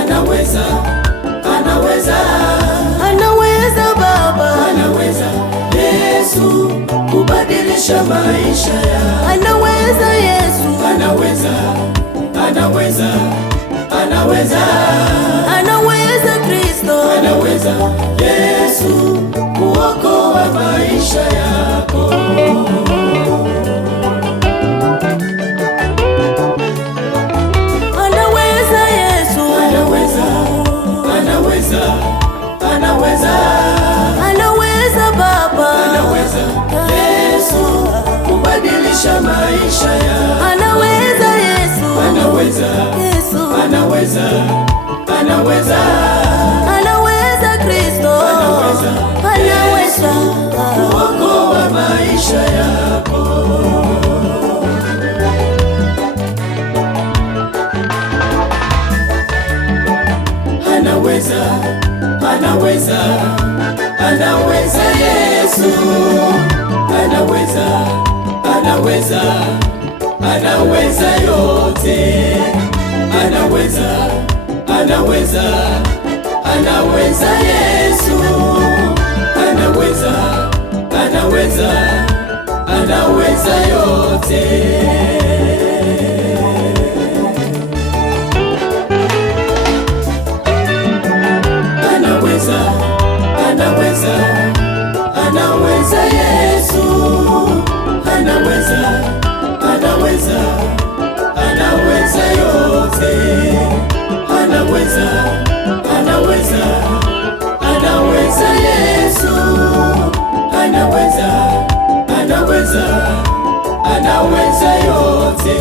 anaweza, anaweza, anaweza Baba, anaweza Yesu kubadilisha maisha ya, anaweza Yesu, anaweza, anaweza, anaweza, anaweza Kristo, anaweza Yesu kuokoa maisha yako. anaweza Yesu, Anaweza, anaweza, anaweza, anaweza Baba, anaweza Yesu kubadilisha maisha ya, anaweza Yesu, anaweza, Yesu, anaweza, anaweza, anaweza Kristo, anaweza anaweza kuokoa maisha yako. Anaweza, anaweza, anaweza Yesu, anaweza, anaweza, anaweza yote, anaweza, anaweza, anaweza Yesu, anaweza, anaweza, anaweza yote. Anaweza, anaweza, anaweza Yesu, anaweza, anaweza, anaweza yote, anaweza, anaweza, anaweza Yesu, anaweza, anaweza, anaweza yote.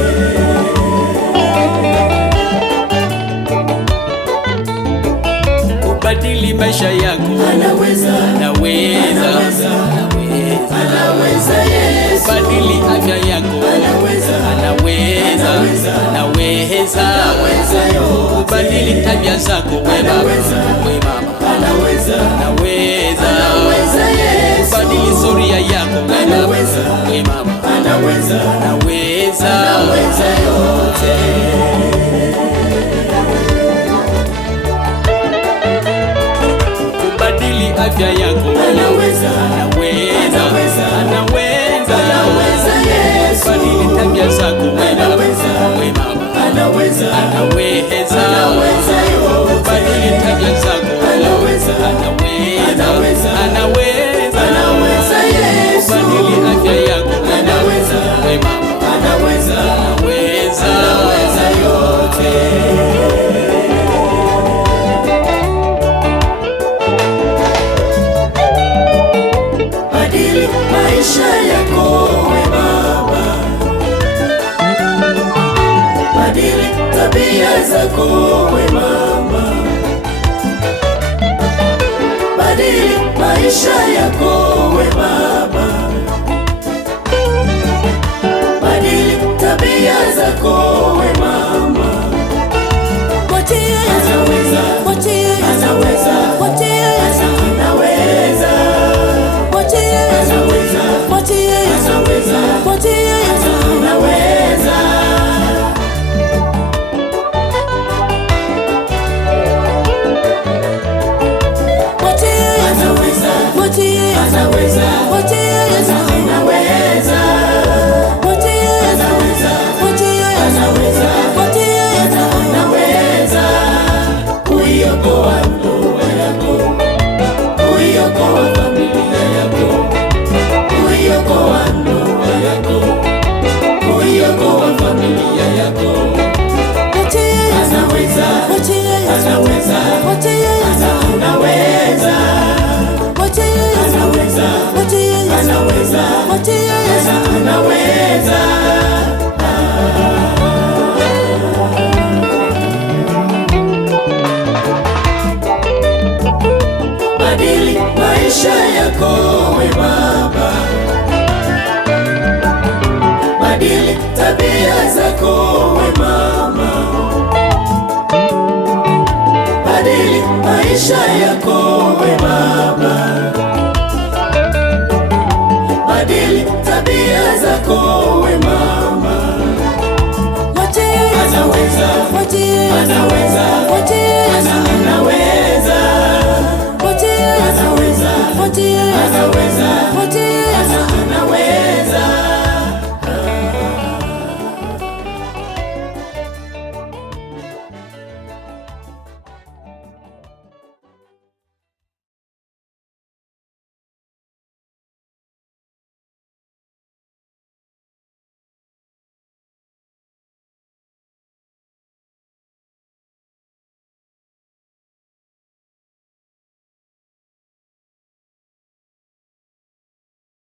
Kubadili maisha yako, Anaweza, anaweza, anaweza, anaweza. anaweza Yesu, Kubadili afya yako, anaweza, anaweza, anaweza, anaweza. anaweza yote. Kubadili tabia zako, we baba, Anaweza, we mama, anaweza, anaweza. anaweza Yesu, Kubadili historia yako, we baba, Anaweza, we mama, anaweza, anaweza. anaweza yote. Kubadili afya yako, Anaweza, anaweza, anaweza, anaweza. anaweza Yesu, Kubadili tabia zako, we baba, Anaweza, we mama, anaweza, anaweza. anaweza yote. Kubadili tabia zako, Anaweza, anaweza, anaweza, anaweza. anaweza Yesu, Kubadili afya yako, Anaweza, we mama, anaweza, anaweza. anaweza yote. Badili maisha yako we Baba, badili tabia zako we Mama, badili maisha yako we Baba, badili tabia zako we Mama. Mwatie Yesu, Anaweza, mwatie Yesu, anaweza, mwatie Yesu, anaweza, mwatie Yesu, anaweza, mwatie Yesu, anaweza, mwatie Yesu, anaweza. mwatie Yesu, Anaweza, mwatie Yesu, anaweza, mwatie Yesu, anaweza, mwatie Yesu, anaweza, mwatie Yesu, anaweza, mwatie Yesu, anaweza kuiokoa ndoa yako, kuiokoa familia yako, kuiokoa ndoa yako, kuiokoa familia yako. mwatie Yesu, Anaweza, mwatie Yesu, anaweza, mwatie Yesu, anaweza, mwatie Yesu, anaweza, mwatie Yesu, anaweza, mwatie Yesu, anaweza. Badili maisha yako we Baba, badili tabia zako we Mama, badili maisha yako we Baba, badili tabia zako we Mama. mwatie Yesu, Anaweza, mwatie anaweza, Fuatia Yesu, anaweza, fuatia Yesu, anaweza, fuatia Yesu, anaweza, fuatia